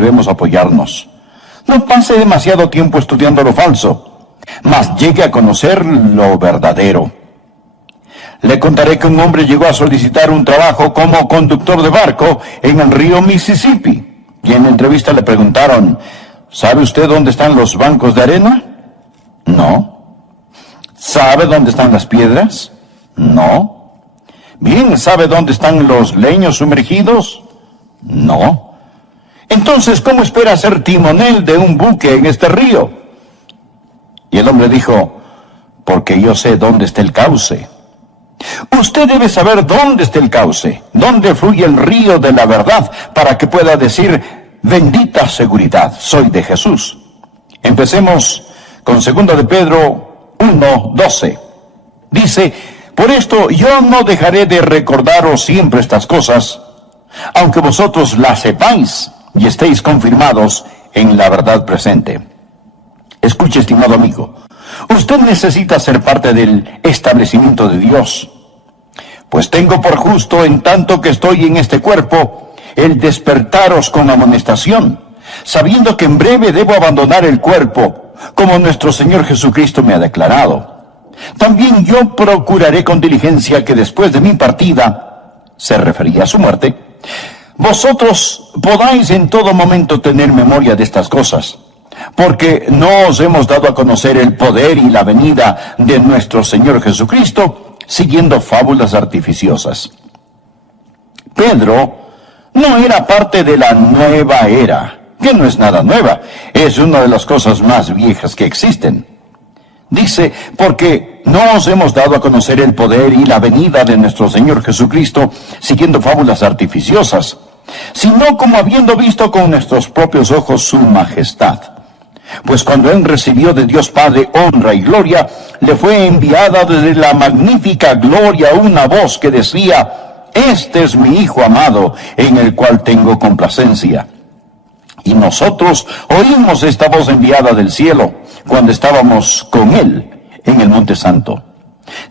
debemos apoyarnos. No pase demasiado tiempo estudiando lo falso, mas llegue a conocer lo verdadero. Le contaré que un hombre llegó a solicitar un trabajo como conductor de barco en el río Mississippi. Y en la entrevista le preguntaron, ¿sabe usted dónde están los bancos de arena? No. ¿Sabe dónde están las piedras? No. Bien, ¿sabe dónde están los leños sumergidos? No. Entonces, ¿cómo espera ser timonel de un buque en este río? Y el hombre dijo, porque yo sé dónde está el cauce. Usted debe saber dónde está el cauce, dónde fluye el río de la verdad, para que pueda decir, bendita seguridad, soy de Jesús. Empecemos con 2 de Pedro 1:12. Dice, por esto yo no dejaré de recordaros siempre estas cosas, aunque vosotros las sepáis y estéis confirmados en la verdad presente. Escuche, estimado amigo, usted necesita ser parte del establecimiento de Dios. Pues tengo por justo, en tanto que estoy en este cuerpo, el despertaros con amonestación, sabiendo que en breve debo abandonar el cuerpo, como nuestro Señor Jesucristo me ha declarado. También yo procuraré con diligencia que después de mi partida, se refería a su muerte, vosotros podáis en todo momento tener memoria de estas cosas, porque no os hemos dado a conocer el poder y la venida de nuestro Señor Jesucristo, siguiendo fábulas artificiosas. Pedro no era parte de la nueva era, que no es nada nueva, es una de las cosas más viejas que existen. Dice, porque no os hemos dado a conocer el poder y la venida de nuestro Señor Jesucristo, siguiendo fábulas artificiosas, sino como habiendo visto con nuestros propios ojos su majestad. Pues cuando él recibió de Dios Padre honra y gloria, le fue enviada desde la magnífica gloria una voz que decía, este es mi Hijo amado, en el cual tengo complacencia. Y nosotros oímos esta voz enviada del cielo, cuando estábamos con él en el Monte Santo.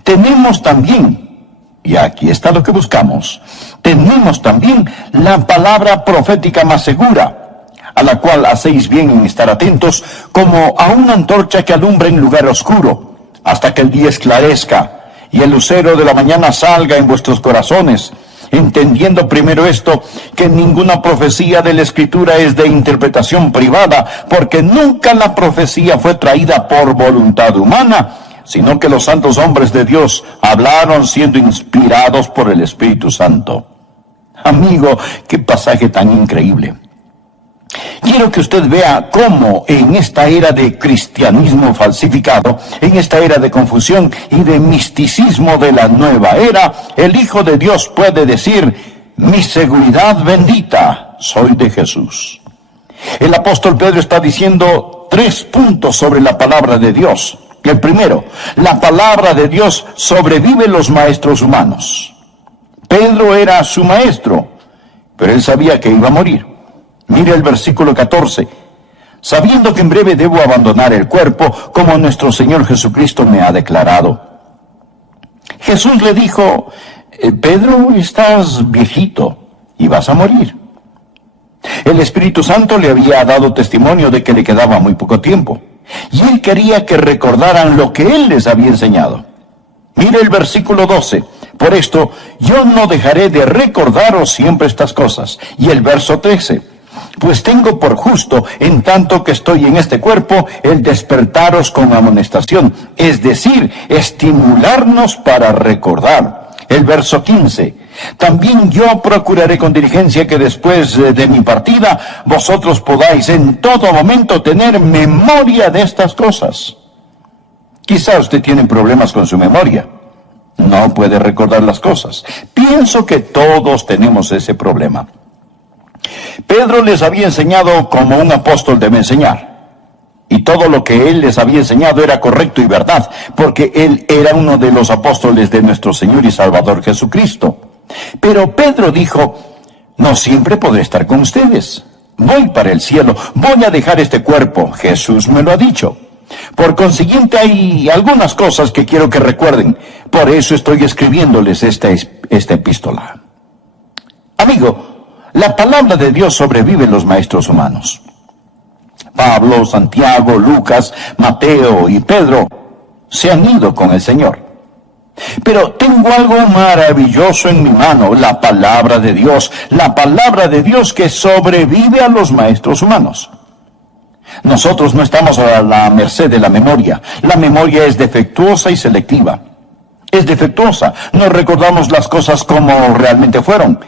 Tenemos también, y aquí está lo que buscamos, tenemos también la palabra profética más segura, a la cual hacéis bien en estar atentos, como a una antorcha que alumbra en lugar oscuro, hasta que el día esclarezca, y el lucero de la mañana salga en vuestros corazones, entendiendo primero esto, que ninguna profecía de la Escritura es de interpretación privada, porque nunca la profecía fue traída por voluntad humana, sino que los santos hombres de Dios hablaron siendo inspirados por el Espíritu Santo. Amigo, qué pasaje tan increíble. Quiero que usted vea cómo en esta era de cristianismo falsificado, en esta era de confusión y de misticismo de la nueva era, el Hijo de Dios puede decir, mi seguridad bendita, soy de Jesús. El apóstol Pedro está diciendo 3 puntos sobre la palabra de Dios. El primero, la palabra de Dios sobrevive los maestros humanos. Pedro era su maestro, pero él sabía que iba a morir. Mire el versículo 14. Sabiendo que en breve debo abandonar el cuerpo, como nuestro Señor Jesucristo me ha declarado. Jesús le dijo, Pedro, estás viejito y vas a morir. El Espíritu Santo le había dado testimonio de que le quedaba muy poco tiempo, y él quería que recordaran lo que él les había enseñado. Mire el versículo 12. Por esto, yo no dejaré de recordaros siempre estas cosas. Y el verso 13. Pues tengo por justo, en tanto que estoy en este cuerpo, el despertaros con amonestación, es decir, estimularnos para recordar. El verso 15. También yo procuraré con diligencia que después de mi partida, vosotros podáis en todo momento tener memoria de estas cosas. Quizá usted tiene problemas con su memoria. No puede recordar las cosas. Pienso que todos tenemos ese problema. Pedro les había enseñado como un apóstol debe enseñar. Y todo lo que él les había enseñado era correcto y verdad, porque él era uno de los apóstoles de nuestro Señor y Salvador Jesucristo. Pero Pedro dijo, no siempre podré estar con ustedes. Voy para el cielo, voy a dejar este cuerpo. Jesús me lo ha dicho. Por consiguiente, hay algunas cosas que quiero que recuerden. Por eso estoy escribiéndoles esta epístola. Amigo, La palabra de Dios sobrevive en los maestros humanos. Pablo, Santiago, Lucas, Mateo y Pedro se han ido con el Señor. Pero tengo algo maravilloso en mi mano, la palabra de Dios que sobrevive a los maestros humanos. Nosotros no estamos a la merced de la memoria. La memoria es defectuosa y selectiva. Es defectuosa, no recordamos las cosas como realmente fueron,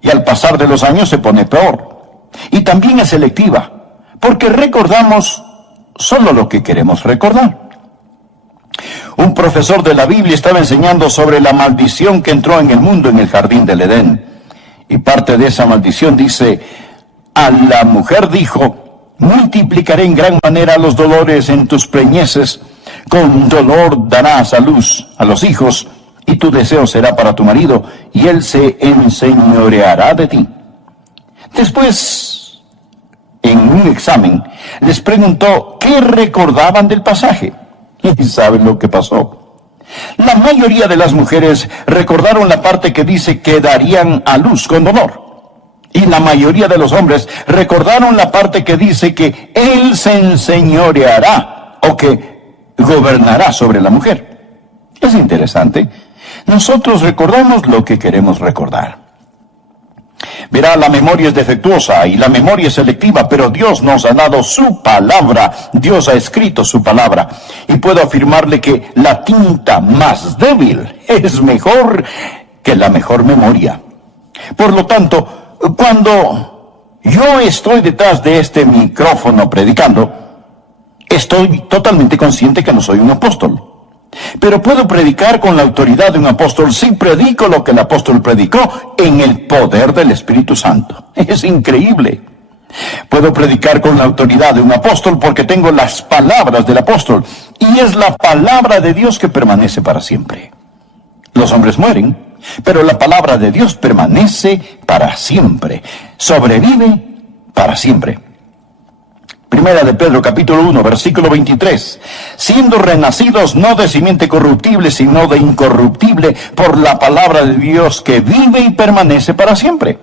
y al pasar de los años se pone peor. Y también es selectiva, porque recordamos solo lo que queremos recordar. Un profesor de la Biblia estaba enseñando sobre la maldición que entró en el mundo en el jardín del Edén. Y parte de esa maldición dice, a la mujer dijo, multiplicaré en gran manera los dolores en tus preñeces, con dolor darás a luz a los hijos, y tu deseo será para tu marido, y él se enseñoreará de ti. Después, en un examen, les preguntó qué recordaban del pasaje. ¿Y saben lo que pasó? La mayoría de las mujeres recordaron la parte que dice que darían a luz con dolor. Y la mayoría de los hombres recordaron la parte que dice que él se enseñoreará o que gobernará sobre la mujer. Es interesante. Nosotros recordamos lo que queremos recordar. Verá, la memoria es defectuosa y la memoria es selectiva, pero Dios nos ha dado su palabra. Dios ha escrito su palabra. Y puedo afirmarle que la tinta más débil es mejor que la mejor memoria. Por lo tanto, cuando yo estoy detrás de este micrófono predicando, estoy totalmente consciente que no soy un apóstol. Pero puedo predicar con la autoridad de un apóstol si predico lo que el apóstol predicó en el poder del Espíritu Santo. Es increíble. Puedo predicar con la autoridad de un apóstol porque tengo las palabras del apóstol. Y es la palabra de Dios que permanece para siempre. Los hombres mueren, pero la palabra de Dios permanece para siempre. Sobrevive para siempre. Primera de Pedro, capítulo 1, versículo 23. Siendo renacidos no de simiente corruptible, sino de incorruptible, por la palabra de Dios que vive y permanece para siempre.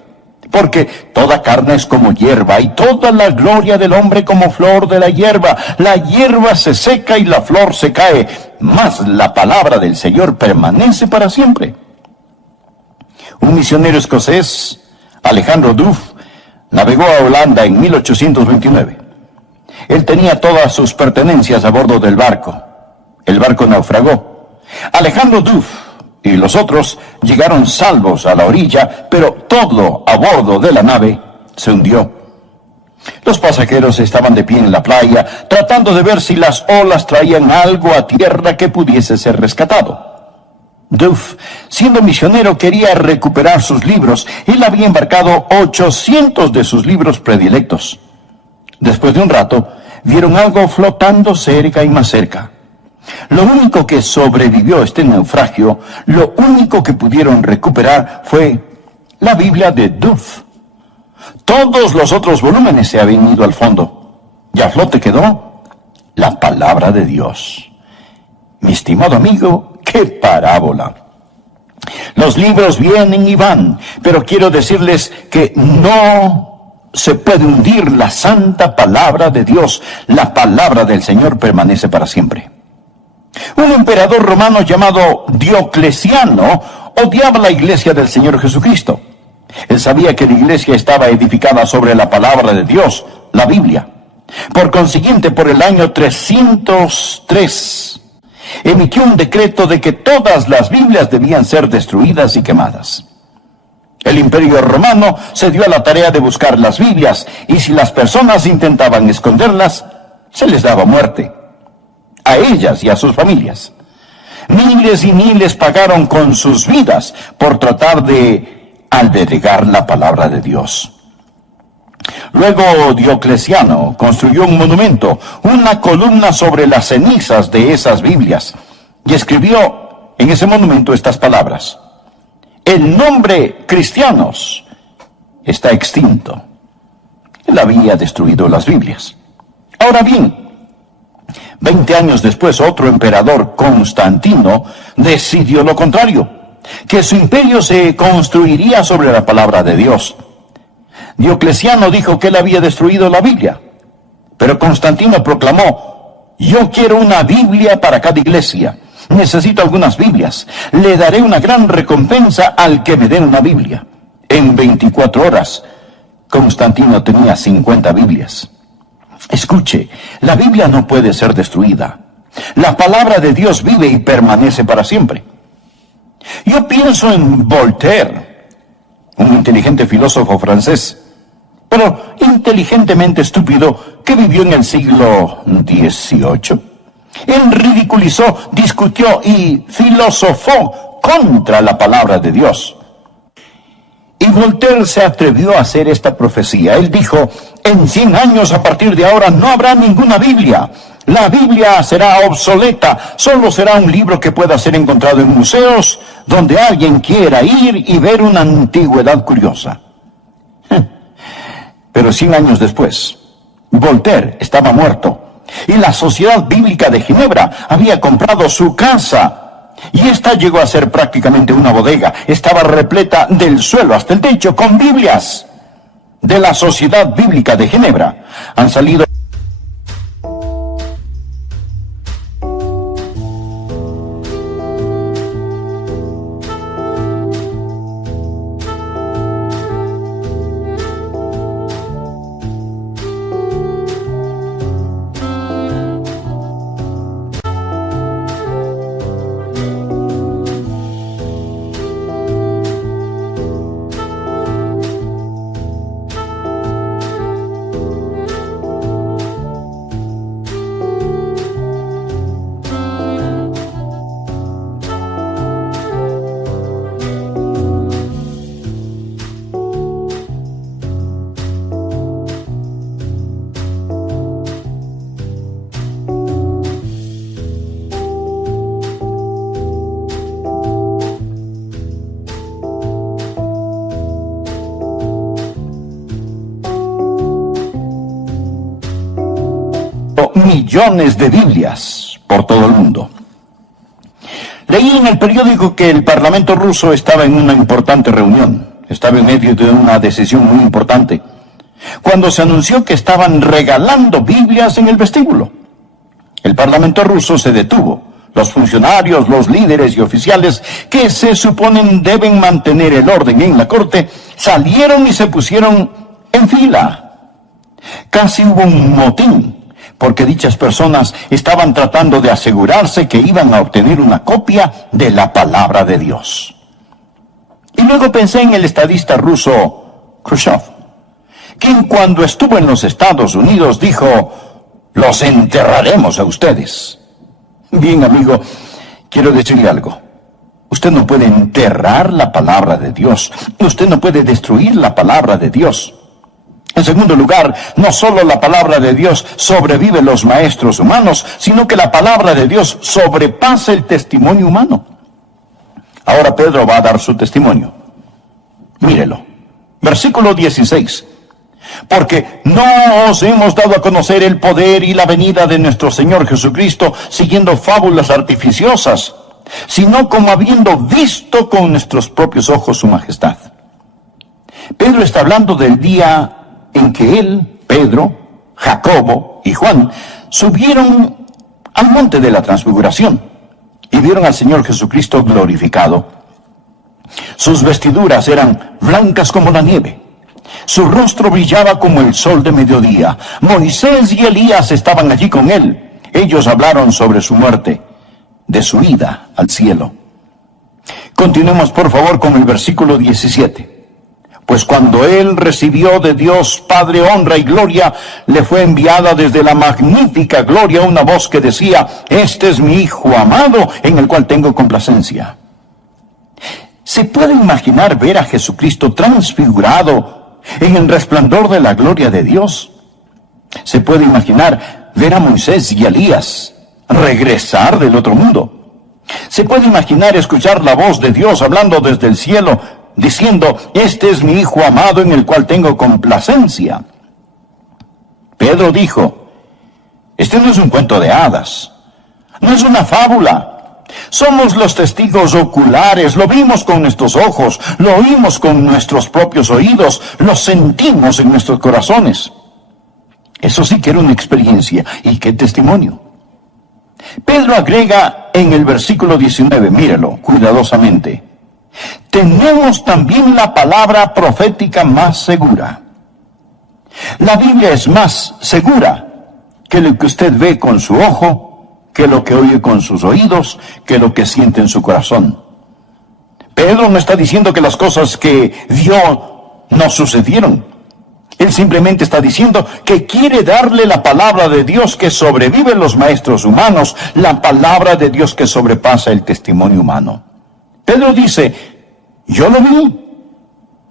Porque toda carne es como hierba, y toda la gloria del hombre como flor de la hierba. La hierba se seca y la flor se cae, mas la palabra del Señor permanece para siempre. Un misionero escocés, Alejandro Duff, navegó a Holanda en 1829. Él tenía todas sus pertenencias a bordo del barco. El barco naufragó. Alejandro Duff y los otros llegaron salvos a la orilla, pero todo a bordo de la nave se hundió. Los pasajeros estaban de pie en la playa, tratando de ver si las olas traían algo a tierra que pudiese ser rescatado. Duff, siendo misionero, quería recuperar sus libros. Él había embarcado 800 de sus libros predilectos. Después de un rato, vieron algo flotando cerca y más cerca. Lo único que sobrevivió a este naufragio, lo único que pudieron recuperar fue la Biblia de Duff. Todos los otros volúmenes se habían ido al fondo. Y a flote quedó la palabra de Dios. Mi estimado amigo, ¡qué parábola! Los libros vienen y van, pero quiero decirles que no se puede hundir la santa palabra de Dios. La palabra del Señor permanece para siempre. Un emperador romano llamado Diocleciano odiaba la iglesia del Señor Jesucristo. Él sabía que la iglesia estaba edificada sobre la palabra de Dios, la Biblia. Por consiguiente, por el año 303, emitió un decreto de que todas las Biblias debían ser destruidas y quemadas. El Imperio Romano se dio a la tarea de buscar las Biblias, y si las personas intentaban esconderlas, se les daba muerte. A ellas y a sus familias. Miles y miles pagaron con sus vidas por tratar de albergar la palabra de Dios. Luego Diocleciano construyó un monumento, una columna sobre las cenizas de esas Biblias, y escribió en ese monumento estas palabras: el nombre cristianos está extinto. Él había destruido las Biblias. Ahora bien, 20 años después, otro emperador, Constantino, decidió lo contrario, que su imperio se construiría sobre la palabra de Dios. Diocleciano dijo que él había destruido la Biblia, pero Constantino proclamó: yo quiero una Biblia para cada iglesia. Necesito algunas Biblias. Le daré una gran recompensa al que me dé una Biblia. En 24 horas, Constantino tenía 50 Biblias. Escuche, la Biblia no puede ser destruida. La palabra de Dios vive y permanece para siempre. Yo pienso en Voltaire, un inteligente filósofo francés, pero inteligentemente estúpido, que vivió en el siglo XVIII. Él ridiculizó, discutió y filosofó contra la palabra de Dios. Y Voltaire se atrevió a hacer esta profecía. Él dijo: en 100 años a partir de ahora no habrá ninguna Biblia. La Biblia será obsoleta. Solo será un libro que pueda ser encontrado en museos donde alguien quiera ir y ver una antigüedad curiosa. Pero 100 años después, Voltaire estaba muerto y la Sociedad Bíblica de Ginebra había comprado su casa. Y esta llegó a ser prácticamente una bodega. Estaba repleta del suelo hasta el techo con Biblias. De la Sociedad Bíblica de Ginebra han salido millones de Biblias por todo el mundo. Leí en el periódico que el Parlamento ruso estaba en una importante reunión, estaba en medio de una decisión muy importante, cuando se anunció que estaban regalando Biblias en el vestíbulo. El Parlamento ruso se detuvo. Los funcionarios, los líderes y oficiales que se suponen deben mantener el orden en la corte, salieron y se pusieron en fila. Casi hubo un motín, porque dichas personas estaban tratando de asegurarse que iban a obtener una copia de la palabra de Dios. Y luego pensé en el estadista ruso Khrushchev, quien cuando estuvo en los Estados Unidos dijo: los enterraremos a ustedes. Bien, amigo, quiero decirle algo. Usted no puede enterrar la palabra de Dios. Usted no puede destruir la palabra de Dios. En segundo lugar, no solo la palabra de Dios sobrevive los maestros humanos, sino que la palabra de Dios sobrepasa el testimonio humano. Ahora Pedro va a dar su testimonio. Mírelo. Versículo 16. Porque no os hemos dado a conocer el poder y la venida de nuestro Señor Jesucristo siguiendo fábulas artificiosas, sino como habiendo visto con nuestros propios ojos su majestad. Pedro está hablando del día en que él, Pedro, Jacobo y Juan subieron al monte de la transfiguración y vieron al Señor Jesucristo glorificado. Sus vestiduras eran blancas como la nieve. Su rostro brillaba como el sol de mediodía. Moisés y Elías estaban allí con él. Ellos hablaron sobre su muerte, de su ida al cielo. Continuemos por favor con el versículo 17. Pues cuando él recibió de Dios Padre honra y gloria, le fue enviada desde la magnífica gloria una voz que decía: este es mi Hijo amado, en el cual tengo complacencia. ¿Se puede imaginar ver a Jesucristo transfigurado en el resplandor de la gloria de Dios? ¿Se puede imaginar ver a Moisés y a Elías regresar del otro mundo? ¿Se puede imaginar escuchar la voz de Dios hablando desde el cielo, diciendo: este es mi Hijo amado en el cual tengo complacencia? Pedro dijo: este no es un cuento de hadas, no es una fábula. Somos los testigos oculares, lo vimos con nuestros ojos, lo oímos con nuestros propios oídos, lo sentimos en nuestros corazones. Eso sí que era una experiencia. ¿Y qué testimonio? Pedro agrega en el versículo 19, míralo cuidadosamente. Tenemos también la palabra profética más segura. La Biblia es más segura que lo que usted ve con su ojo, que lo que oye con sus oídos, que lo que siente en su corazón. Pedro no está diciendo que las cosas que vio no sucedieron. Él simplemente está diciendo que quiere darle la palabra de Dios que sobrevive los maestros humanos, la palabra de Dios que sobrepasa el testimonio humano. Pedro dice, yo lo vi,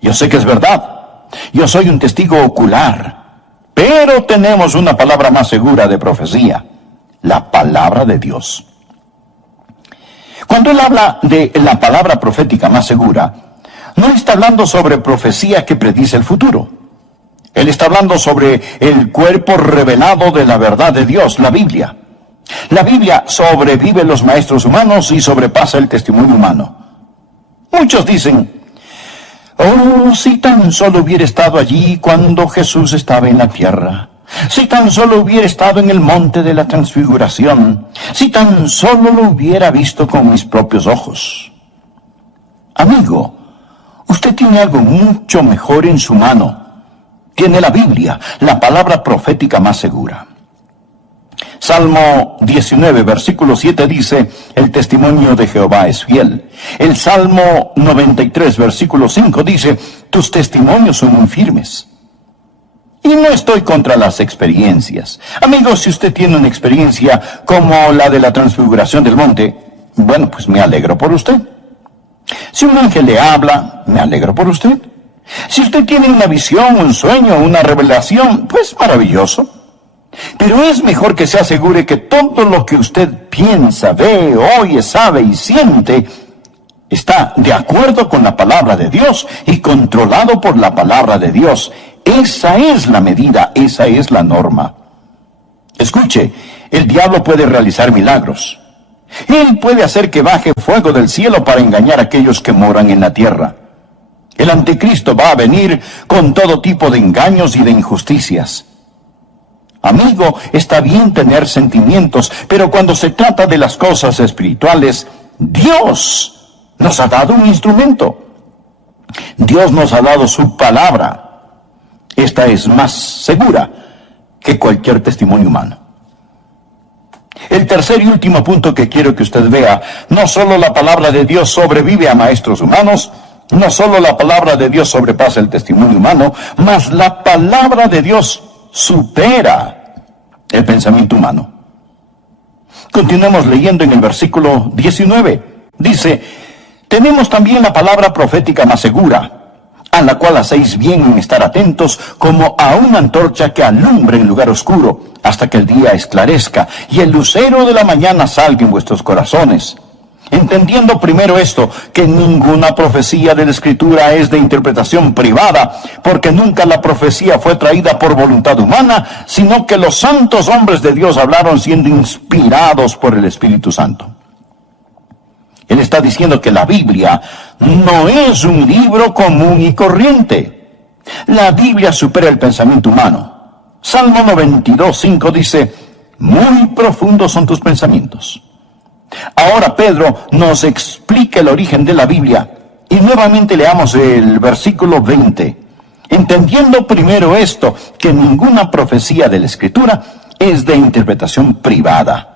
yo sé que es verdad, yo soy un testigo ocular, pero tenemos una palabra más segura de profecía, la palabra de Dios. Cuando él habla de la palabra profética más segura, no está hablando sobre profecía que predice el futuro. Él está hablando sobre el cuerpo revelado de la verdad de Dios, la Biblia. La Biblia sobrevive los maestros humanos y sobrepasa el testimonio humano. Muchos dicen, oh, si tan solo hubiera estado allí cuando Jesús estaba en la tierra. Si tan solo hubiera estado en el monte de la transfiguración. Si tan solo lo hubiera visto con mis propios ojos. Amigo, usted tiene algo mucho mejor en su mano. Tiene la Biblia, la palabra profética más segura. Salmo 19, versículo 7 dice, el testimonio de Jehová es fiel. El Salmo 93, versículo 5 dice, tus testimonios son muy firmes. Y no estoy contra las experiencias. Amigos, si usted tiene una experiencia como la de la transfiguración del monte, bueno, pues me alegro por usted. Si un ángel le habla, me alegro por usted. Si usted tiene una visión, un sueño, una revelación, pues maravilloso. Pero es mejor que se asegure que todo lo que usted piensa, ve, oye, sabe y siente está de acuerdo con la palabra de Dios y controlado por la palabra de Dios. Esa es la medida, esa es la norma. Escuche, el diablo puede realizar milagros. Él puede hacer que baje fuego del cielo para engañar a aquellos que moran en la tierra. El anticristo va a venir con todo tipo de engaños y de injusticias. Amigo, está bien tener sentimientos, pero cuando se trata de las cosas espirituales, Dios nos ha dado un instrumento. Dios nos ha dado su palabra. Esta es más segura que cualquier testimonio humano. El tercer y último punto que quiero que usted vea, no solo la palabra de Dios sobrevive a maestros humanos, no solo la palabra de Dios sobrepasa el testimonio humano, mas la palabra de Dios supera el pensamiento humano. Continuemos leyendo en el versículo 19. Dice, tenemos también la palabra profética más segura, a la cual hacéis bien en estar atentos como a una antorcha que alumbra en lugar oscuro, hasta que el día esclarezca y el lucero de la mañana salga en vuestros corazones. Entendiendo primero esto, que ninguna profecía de la Escritura es de interpretación privada, porque nunca la profecía fue traída por voluntad humana, sino que los santos hombres de Dios hablaron siendo inspirados por el Espíritu Santo. Él está diciendo que la Biblia no es un libro común y corriente. La Biblia supera el pensamiento humano. Salmo 92, 5 dice, muy profundos son tus pensamientos. Ahora Pedro nos explica el origen de la Biblia y nuevamente leamos el versículo 20. Entendiendo primero esto, que ninguna profecía de la Escritura es de interpretación privada.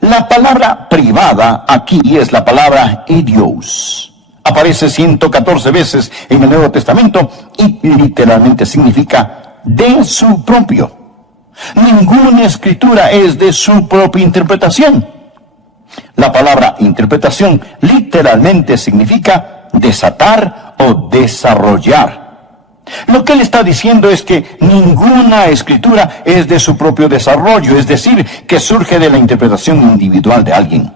La palabra privada aquí es la palabra idios. Aparece 114 veces en el Nuevo Testamento y literalmente significa de su propio. Ninguna escritura es de su propia interpretación. La palabra interpretación literalmente significa desatar o desarrollar. Lo que él está diciendo es que ninguna escritura es de su propio desarrollo, es decir, que surge de la interpretación individual de alguien.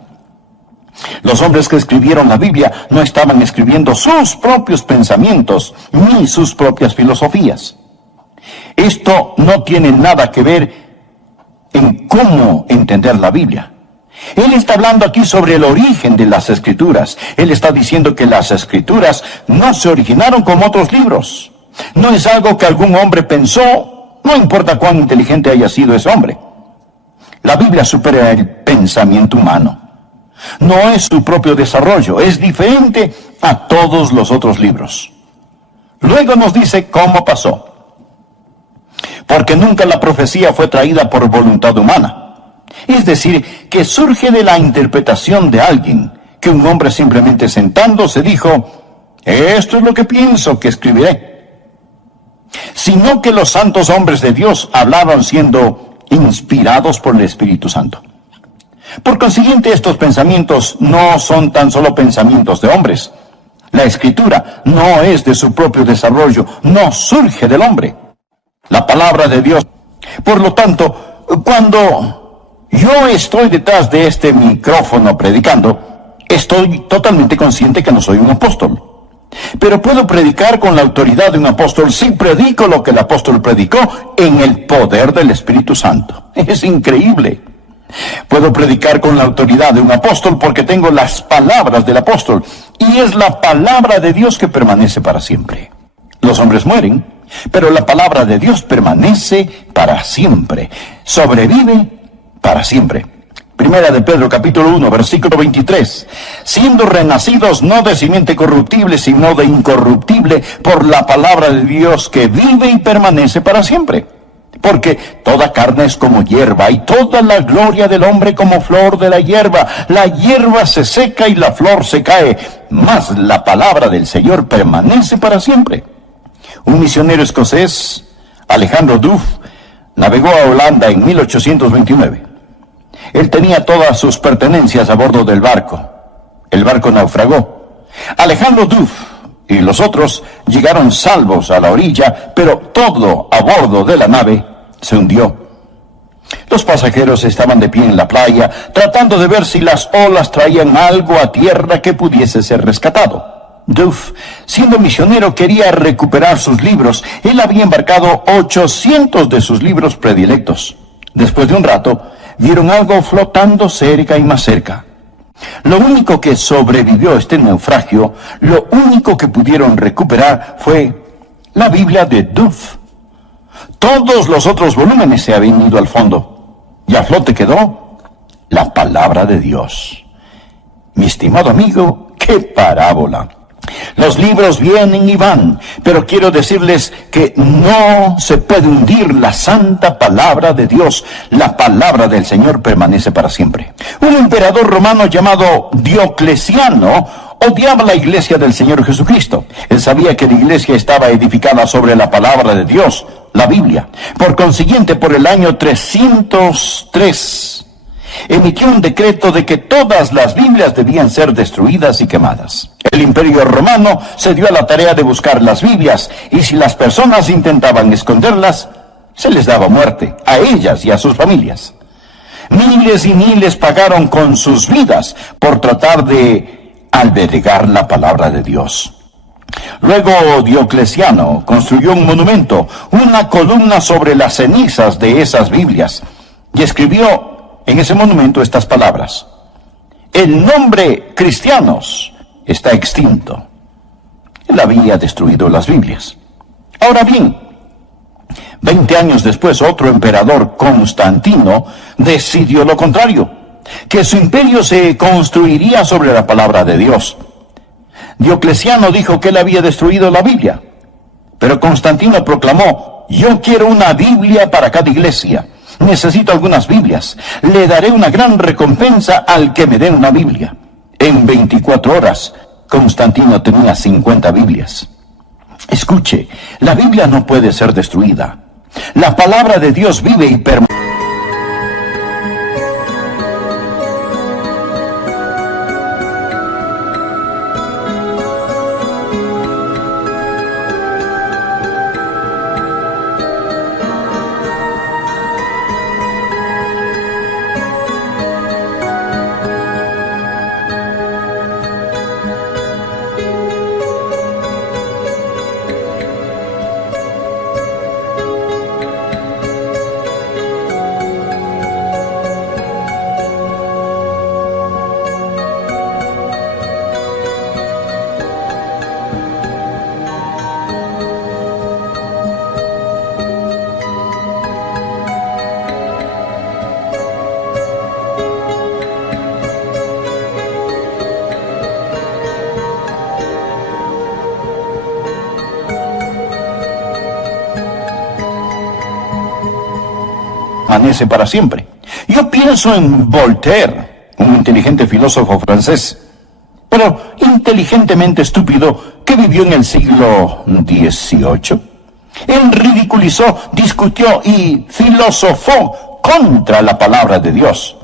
Los hombres que escribieron la Biblia no estaban escribiendo sus propios pensamientos ni sus propias filosofías. Esto no tiene nada que ver en cómo entender la Biblia. Él está hablando aquí sobre el origen de las Escrituras. Él está diciendo que las Escrituras no se originaron como otros libros. No es algo que algún hombre pensó, no importa cuán inteligente haya sido ese hombre. La Biblia supera el pensamiento humano. No es su propio desarrollo, es diferente a todos los otros libros. Luego nos dice cómo pasó. Porque nunca la profecía fue traída por voluntad humana. Es decir, que surge de la interpretación de alguien, que un hombre simplemente sentándose dijo, esto es lo que pienso que escribiré. Sino que los santos hombres de Dios hablaban siendo inspirados por el Espíritu Santo. Por consiguiente, estos pensamientos no son tan solo pensamientos de hombres. La Escritura no es de su propio desarrollo, no surge del hombre. La palabra de Dios. Por lo tanto, cuando yo estoy detrás de este micrófono predicando, estoy totalmente consciente que no soy un apóstol. Pero puedo predicar con la autoridad de un apóstol si predico lo que el apóstol predicó en el poder del Espíritu Santo. Es increíble. Puedo predicar con la autoridad de un apóstol porque tengo las palabras del apóstol. Y es la palabra de Dios que permanece para siempre. Los hombres mueren, pero la palabra de Dios permanece para siempre. Sobrevive para siempre. Primera de Pedro, capítulo 1, versículo 23. Siendo renacidos no de simiente corruptible, sino de incorruptible, por la palabra de Dios que vive y permanece para siempre. Porque toda carne es como hierba, y toda la gloria del hombre como flor de la hierba. La hierba se seca y la flor se cae, mas la palabra del Señor permanece para siempre. Un misionero escocés, Alejandro Duff, navegó a Holanda en 1829. Él tenía todas sus pertenencias a bordo del barco. El barco naufragó. Alejandro Duff y los otros llegaron salvos a la orilla, pero todo a bordo de la nave se hundió. Los pasajeros estaban de pie en la playa, tratando de ver si las olas traían algo a tierra que pudiese ser rescatado. Duff, siendo misionero, quería recuperar sus libros. Él había embarcado 800 de sus libros predilectos. Después de un rato, vieron algo flotando cerca y más cerca. Lo único que sobrevivió a este naufragio, lo único que pudieron recuperar fue la Biblia de Duff. Todos los otros volúmenes se habían ido al fondo, y a flote quedó la palabra de Dios. Mi estimado amigo, ¡qué parábola! Los libros vienen y van, pero quiero decirles que no se puede hundir la santa palabra de Dios. La palabra del Señor permanece para siempre. Un emperador romano llamado Diocleciano odiaba la iglesia del Señor Jesucristo. Él sabía que la iglesia estaba edificada sobre la palabra de Dios, la Biblia. Por consiguiente, por el año 303, emitió un decreto de que todas las Biblias debían ser destruidas y quemadas. El Imperio Romano se dio a la tarea de buscar las Biblias, y si las personas intentaban esconderlas, se les daba muerte, a ellas y a sus familias. Miles y miles pagaron con sus vidas por tratar de albergar la palabra de Dios. Luego Diocleciano construyó un monumento, una columna sobre las cenizas de esas Biblias, y escribió en ese monumento estas palabras: el nombre cristianos está extinto. Él había destruido las Biblias. Ahora bien, 20 años después, otro emperador, Constantino, decidió lo contrario, que su imperio se construiría sobre la palabra de Dios. Diocleciano dijo que él había destruido la Biblia, pero Constantino proclamó: yo quiero una Biblia para cada iglesia. Necesito algunas Biblias. Le daré una gran recompensa al que me dé una Biblia. En 24 horas, Constantino tenía 50 Biblias. Escuche, la Biblia no puede ser destruida. La palabra de Dios vive y permanece. permanece para siempre. Yo pienso en Voltaire, un inteligente filósofo francés, pero inteligentemente estúpido, que vivió en el siglo XVIII. Él ridiculizó, discutió y filosofó contra la palabra de Dios.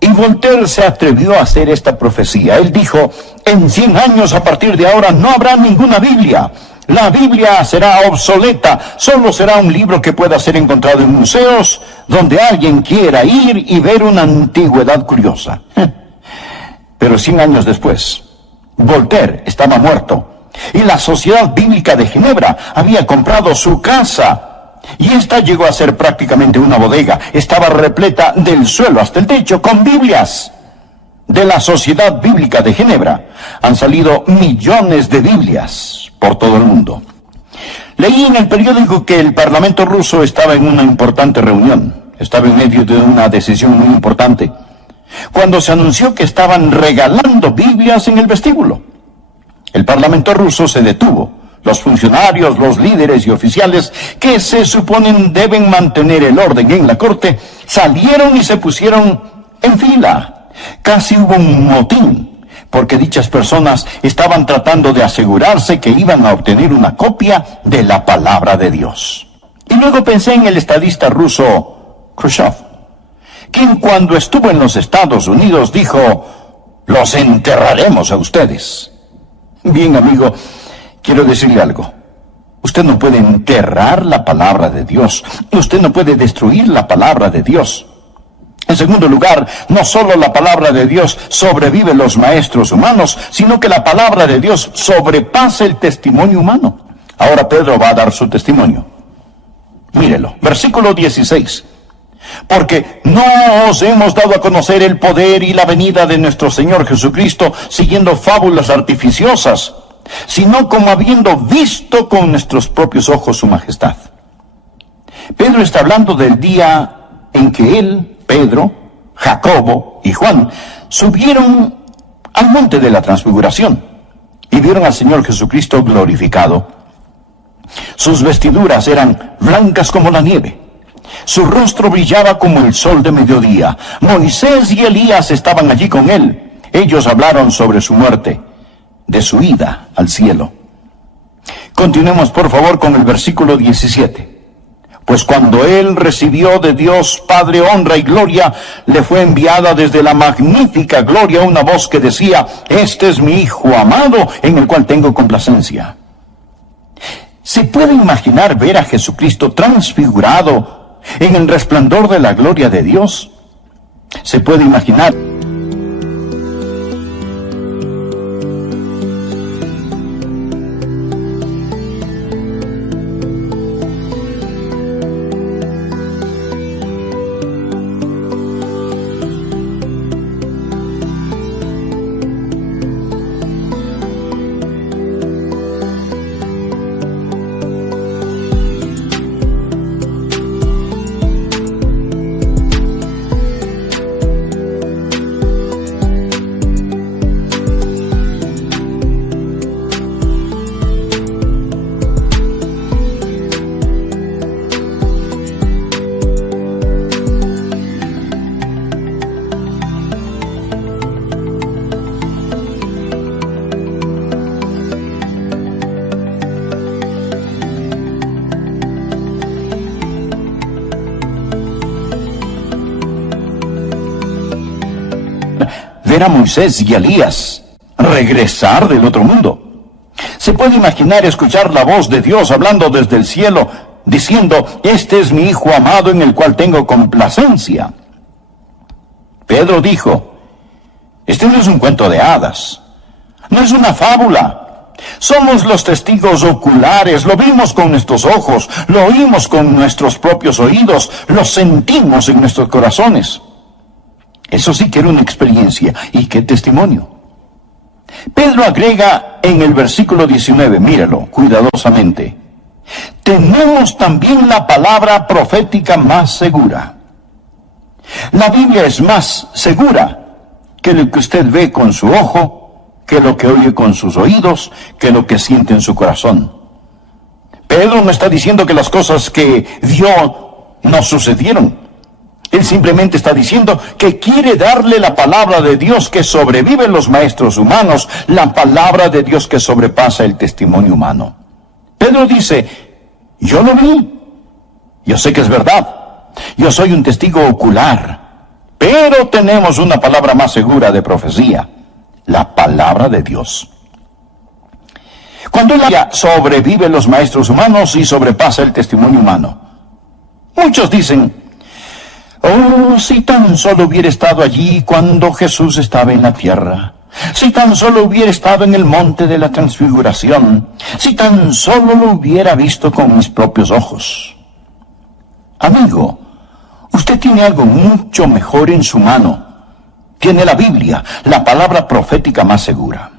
Y Voltaire se atrevió a hacer esta profecía. Él dijo: en 100 años a partir de ahora no habrá ninguna Biblia. La Biblia será obsoleta, solo será un libro que pueda ser encontrado en museos donde alguien quiera ir y ver una antigüedad curiosa. Pero 100 años después, Voltaire estaba muerto y la Sociedad Bíblica de Ginebra había comprado su casa. Y esta llegó a ser prácticamente una bodega. Estaba repleta del suelo hasta el techo con Biblias. De la Sociedad Bíblica de Ginebra han salido millones de Biblias por todo el mundo. Leí en el periódico que el Parlamento ruso estaba en una importante reunión. Estaba en medio de una decisión muy importante, cuando se anunció que estaban regalando Biblias en el vestíbulo. El Parlamento ruso se detuvo. Los funcionarios, los líderes y oficiales que se suponen deben mantener el orden en la corte, salieron y se pusieron en fila. Casi hubo un motín, porque dichas personas estaban tratando de asegurarse que iban a obtener una copia de la palabra de Dios. Y luego pensé en el estadista ruso Khrushchev, quien cuando estuvo en los Estados Unidos dijo: los enterraremos a ustedes. Bien, amigo, quiero decirle algo. Usted no puede enterrar la palabra de Dios. Usted no puede destruir la palabra de Dios. En segundo lugar, no solo la palabra de Dios sobrevive los maestros humanos, sino que la palabra de Dios sobrepasa el testimonio humano. Ahora Pedro va a dar su testimonio. Mírelo, versículo 16. Porque no os hemos dado a conocer el poder y la venida de nuestro Señor Jesucristo siguiendo fábulas artificiosas, sino como habiendo visto con nuestros propios ojos su majestad. Pedro está hablando del día en que él, Pedro, Jacobo y Juan subieron al monte de la transfiguración y vieron al Señor Jesucristo glorificado. Sus vestiduras eran blancas como la nieve, su rostro brillaba como el sol de mediodía. Moisés y Elías estaban allí con él. Ellos hablaron sobre su muerte, de su ida al cielo. Continuemos por favor con el versículo 17. Pues cuando él recibió de Dios Padre honra y gloria, le fue enviada desde la magnífica gloria una voz que decía: este es mi Hijo amado, en el cual tengo complacencia. ¿Se puede imaginar ver a Jesucristo transfigurado en el resplandor de la gloria de Dios? ¿Se puede imaginar? Ver a Moisés y a Elías regresar del otro mundo. Se puede imaginar escuchar la voz de Dios hablando desde el cielo, diciendo: este es mi Hijo amado en el cual tengo complacencia. Pedro dijo: este no es un cuento de hadas, no es una fábula. Somos los testigos oculares, lo vimos con nuestros ojos, lo oímos con nuestros propios oídos, lo sentimos en nuestros corazones. Eso sí que era una experiencia. ¿Y qué testimonio? Pedro agrega en el versículo 19, míralo cuidadosamente: tenemos también la palabra profética más segura. La Biblia es más segura que lo que usted ve con su ojo, que lo que oye con sus oídos, que lo que siente en su corazón. Pedro no está diciendo que las cosas que vio no sucedieron. Él simplemente está diciendo que quiere darle la palabra de Dios que sobrevive en los maestros humanos, la palabra de Dios que sobrepasa el testimonio humano. Pedro dice, yo lo vi, yo sé que es verdad, yo soy un testigo ocular, pero tenemos una palabra más segura de profecía, la palabra de Dios. Cuando ella sobrevive los maestros humanos y sobrepasa el testimonio humano, muchos dicen, oh, si tan solo hubiera estado allí cuando Jesús estaba en la tierra, si tan solo hubiera estado en el monte de la transfiguración, si tan solo lo hubiera visto con mis propios ojos. Amigo, usted tiene algo mucho mejor en su mano. Tiene la Biblia, la palabra profética más segura.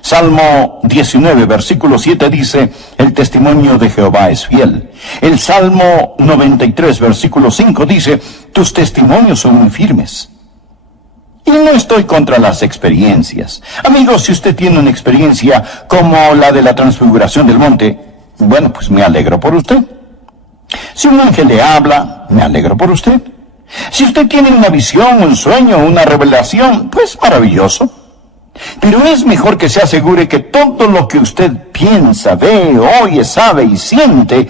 Salmo 19, versículo 7 dice, el testimonio de Jehová es fiel. El Salmo 93, versículo 5 dice, tus testimonios son muy firmes. Y no estoy contra las experiencias. Amigos, si usted tiene una experiencia como la de la transfiguración del monte, bueno, pues me alegro por usted. Si un ángel le habla, me alegro por usted. Si usted tiene una visión, un sueño, una revelación, pues maravilloso. Pero es mejor que se asegure que todo lo que usted piensa, ve, oye, sabe y siente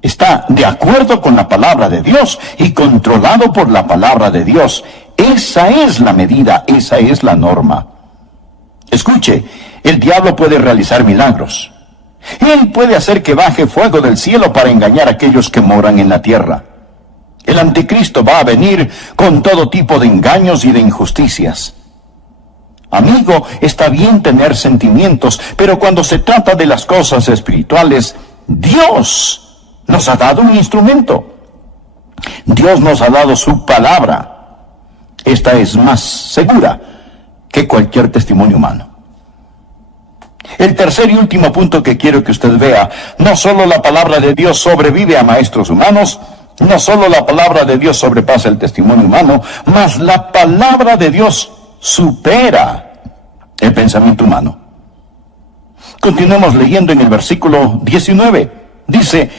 está de acuerdo con la palabra de Dios y controlado por la palabra de Dios. Esa es la medida, esa es la norma. Escuche, el diablo puede realizar milagros. Él puede hacer que baje fuego del cielo para engañar a aquellos que moran en la tierra. El anticristo va a venir con todo tipo de engaños y de injusticias. Amigo, está bien tener sentimientos, pero cuando se trata de las cosas espirituales, Dios nos ha dado un instrumento. Dios nos ha dado su palabra. Esta es más segura que cualquier testimonio humano. El tercer y último punto que quiero que usted vea, no solo la palabra de Dios sobrevive a maestros humanos, no solo la palabra de Dios sobrepasa el testimonio humano, mas la palabra de Dios supera el pensamiento humano. Continuemos leyendo en el versículo 19. Dice,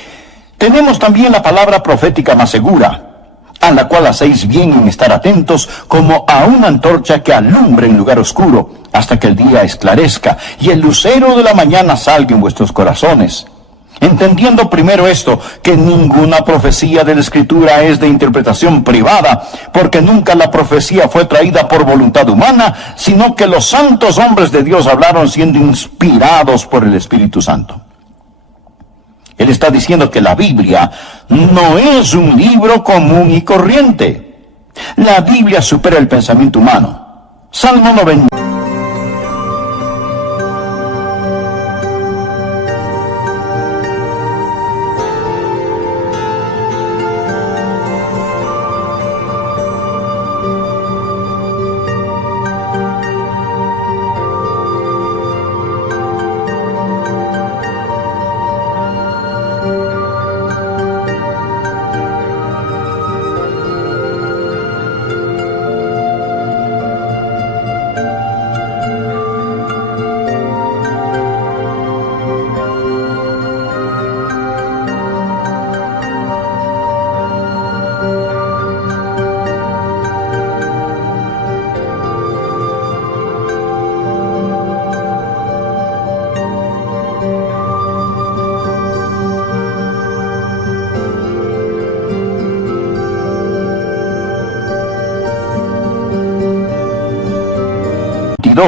tenemos también la palabra profética más segura, a la cual hacéis bien en estar atentos como a una antorcha que alumbre en lugar oscuro, hasta que el día esclarezca y el lucero de la mañana salga en vuestros corazones. Entendiendo primero esto, que ninguna profecía de la Escritura es de interpretación privada, porque nunca la profecía fue traída por voluntad humana, sino que los santos hombres de Dios hablaron siendo inspirados por el Espíritu Santo. Él está diciendo que la Biblia no es un libro común y corriente. La Biblia supera el pensamiento humano. Salmo 90.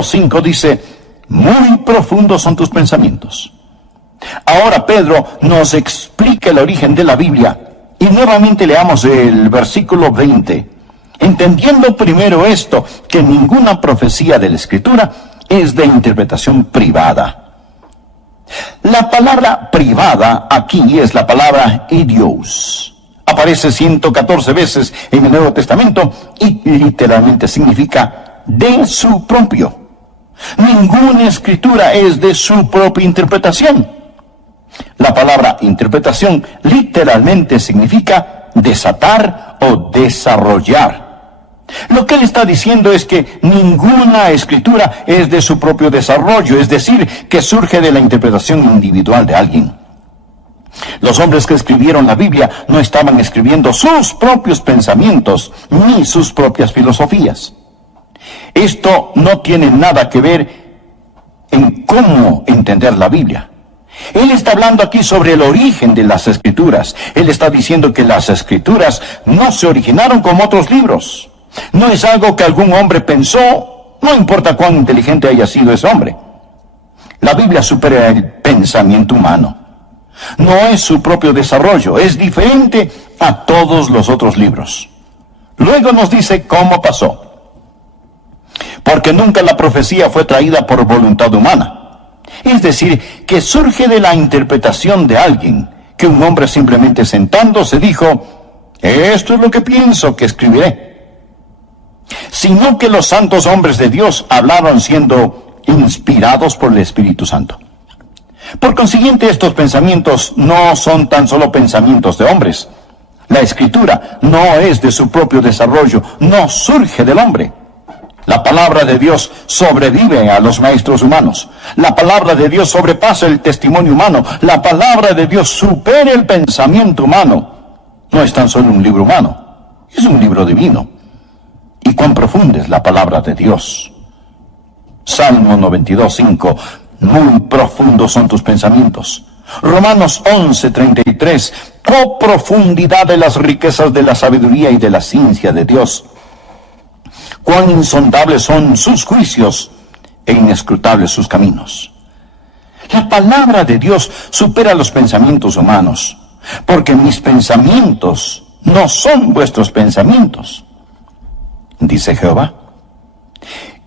Versículo 5 dice, muy profundos son tus pensamientos. Ahora Pedro nos explica el origen de la Biblia y nuevamente leamos el versículo 20. Entendiendo primero esto, que ninguna profecía de la Escritura es de interpretación privada. La palabra privada aquí es la palabra idios. Aparece 114 veces en el Nuevo Testamento y literalmente significa de su propio. Ninguna escritura es de su propia interpretación. La palabra interpretación literalmente significa desatar o desarrollar. Lo que él está diciendo es que ninguna escritura es de su propio desarrollo, es decir, que surge de la interpretación individual de alguien. Los hombres que escribieron la Biblia no estaban escribiendo sus propios pensamientos ni sus propias filosofías. Esto no tiene nada que ver en cómo entender la Biblia. Él está hablando aquí sobre el origen de las Escrituras. Él está diciendo que las Escrituras no se originaron como otros libros. No es algo que algún hombre pensó, no importa cuán inteligente haya sido ese hombre. La Biblia supera el pensamiento humano. No es su propio desarrollo, es diferente a todos los otros libros. Luego nos dice cómo pasó. Porque nunca la profecía fue traída por voluntad humana. Es decir, que surge de la interpretación de alguien, que un hombre simplemente sentándose dijo, esto es lo que pienso que escribiré. Sino que los santos hombres de Dios hablaron siendo inspirados por el Espíritu Santo. Por consiguiente, estos pensamientos no son tan solo pensamientos de hombres. La Escritura no es de su propio desarrollo, no surge del hombre. La palabra de Dios sobrevive a los maestros humanos. La palabra de Dios sobrepasa el testimonio humano. La palabra de Dios supera el pensamiento humano. No es tan solo un libro humano, es un libro divino. Y cuán profunda es la palabra de Dios. Salmo 92:5. Muy profundos son tus pensamientos. Romanos 11:33. Oh profundidad de las riquezas de la sabiduría y de la ciencia de Dios. Cuán insondables son sus juicios e inescrutables sus caminos. La palabra de Dios supera los pensamientos humanos, porque mis pensamientos no son vuestros pensamientos, dice Jehová.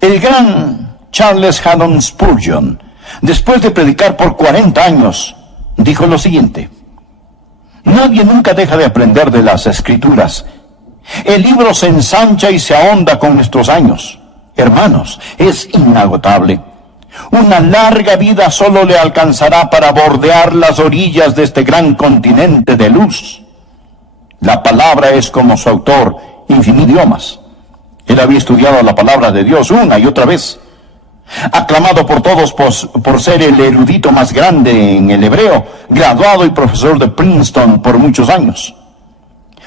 El gran Charles Haddon Spurgeon, después de predicar por 40 años, dijo lo siguiente: nadie nunca deja de aprender de las Escrituras. El libro se ensancha y se ahonda con nuestros años. Hermanos, es inagotable. Una larga vida solo le alcanzará para bordear las orillas de este gran continente de luz. La palabra es como su autor, infinito idiomas. Él había estudiado la palabra de Dios una y otra vez. Aclamado por todos por ser el erudito más grande en el hebreo, graduado y profesor de Princeton por muchos años.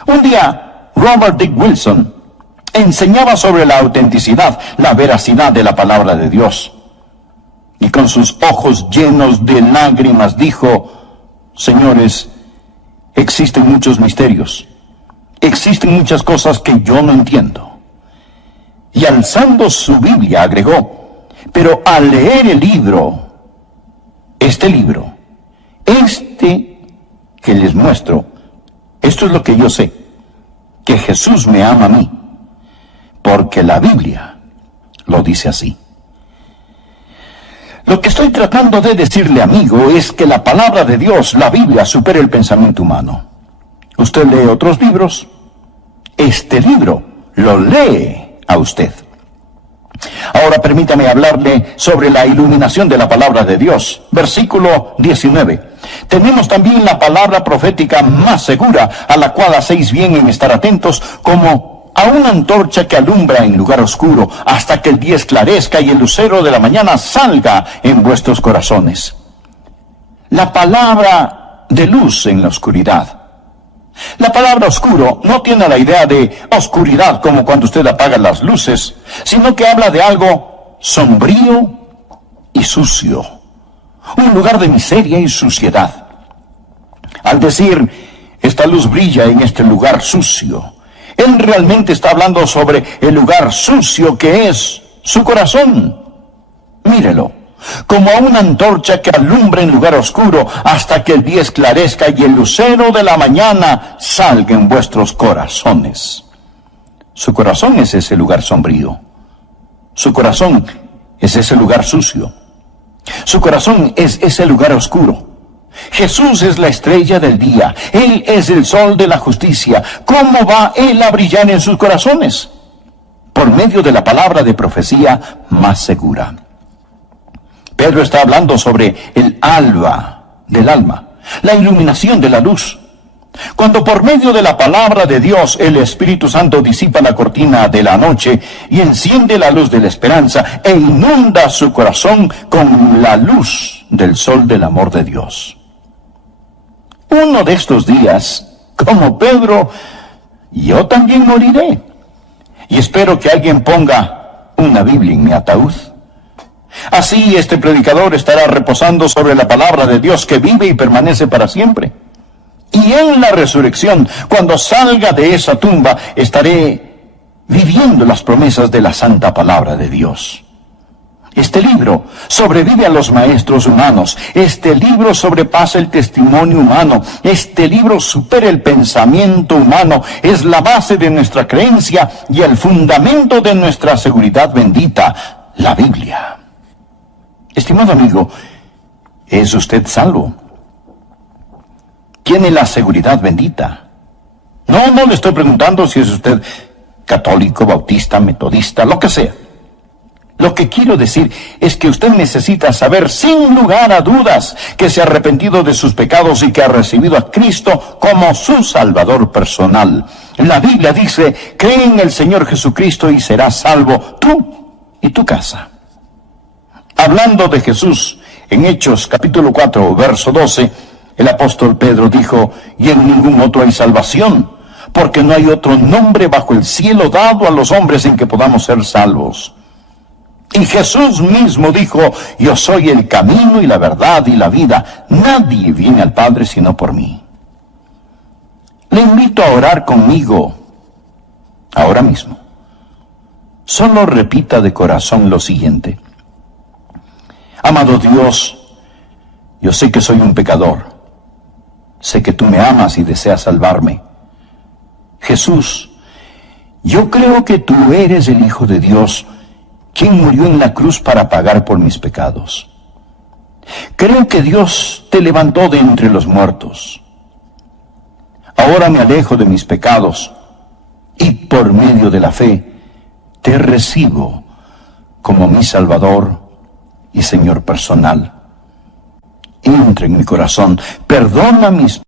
Un día, Robert Dick Wilson enseñaba sobre la autenticidad, la veracidad de la palabra de Dios. Y con sus ojos llenos de lágrimas dijo: señores, existen muchos misterios, existen muchas cosas que yo no entiendo. Y alzando su Biblia agregó: pero al leer el libro, este que les muestro, esto es lo que yo sé, que Jesús me ama a mí, porque la Biblia lo dice así. Lo que estoy tratando de decirle, amigo, es que la palabra de Dios, la Biblia, supera el pensamiento humano. Usted lee otros libros, este libro lo lee a usted. Ahora permítame hablarle sobre la iluminación de la palabra de Dios. Versículo 19. Tenemos también la palabra profética más segura, a la cual hacéis bien en estar atentos, como a una antorcha que alumbra en lugar oscuro, hasta que el día esclarezca y el lucero de la mañana salga en vuestros corazones. La palabra de luz en la oscuridad. La palabra oscuro no tiene la idea de oscuridad como cuando usted apaga las luces, sino que habla de algo sombrío y sucio, un lugar de miseria y suciedad. Al decir, esta luz brilla en este lugar sucio, él realmente está hablando sobre el lugar sucio que es su corazón. Mírelo. Como a una antorcha que alumbra en lugar oscuro hasta que el día esclarezca y el lucero de la mañana salga en vuestros corazones. Su corazón es ese lugar sombrío. Su corazón es ese lugar sucio. Su corazón es ese lugar oscuro. Jesús es la estrella del día. Él es el sol de la justicia. ¿Cómo va Él a brillar en sus corazones? Por medio de la palabra de profecía más segura. Pedro está hablando sobre el alba del alma, la iluminación de la luz. Cuando por medio de la palabra de Dios el Espíritu Santo disipa la cortina de la noche y enciende la luz de la esperanza e inunda su corazón con la luz del sol del amor de Dios. Uno de estos días, como Pedro, yo también moriré. Y espero que alguien ponga una Biblia en mi ataúd. Así este predicador estará reposando sobre la palabra de Dios que vive y permanece para siempre. Y en la resurrección, cuando salga de esa tumba, estaré viviendo las promesas de la santa palabra de Dios. Este libro sobrevive a los maestros humanos. Este libro sobrepasa el testimonio humano. Este libro supera el pensamiento humano. Es la base de nuestra creencia y el fundamento de nuestra seguridad bendita, la Biblia. Estimado amigo, ¿es usted salvo? ¿Tiene la seguridad bendita? No le estoy preguntando si es usted católico, bautista, metodista, lo que sea. Lo que quiero decir es que usted necesita saber sin lugar a dudas que se ha arrepentido de sus pecados y que ha recibido a Cristo como su Salvador personal. La Biblia dice, cree en el Señor Jesucristo y serás salvo tú y tu casa. Hablando de Jesús, en Hechos capítulo 4, verso 12, el apóstol Pedro dijo, y en ningún otro hay salvación, porque no hay otro nombre bajo el cielo dado a los hombres en que podamos ser salvos. Y Jesús mismo dijo, yo soy el camino y la verdad y la vida. Nadie viene al Padre sino por mí. Le invito a orar conmigo ahora mismo. Solo repita de corazón lo siguiente. Amado Dios, yo sé que soy un pecador. Sé que tú me amas y deseas salvarme. Jesús, yo creo que tú eres el Hijo de Dios, quien murió en la cruz para pagar por mis pecados. Creo que Dios te levantó de entre los muertos. Ahora me alejo de mis pecados y por medio de la fe te recibo como mi Salvador y Señor personal. Entra en mi corazón, perdona mis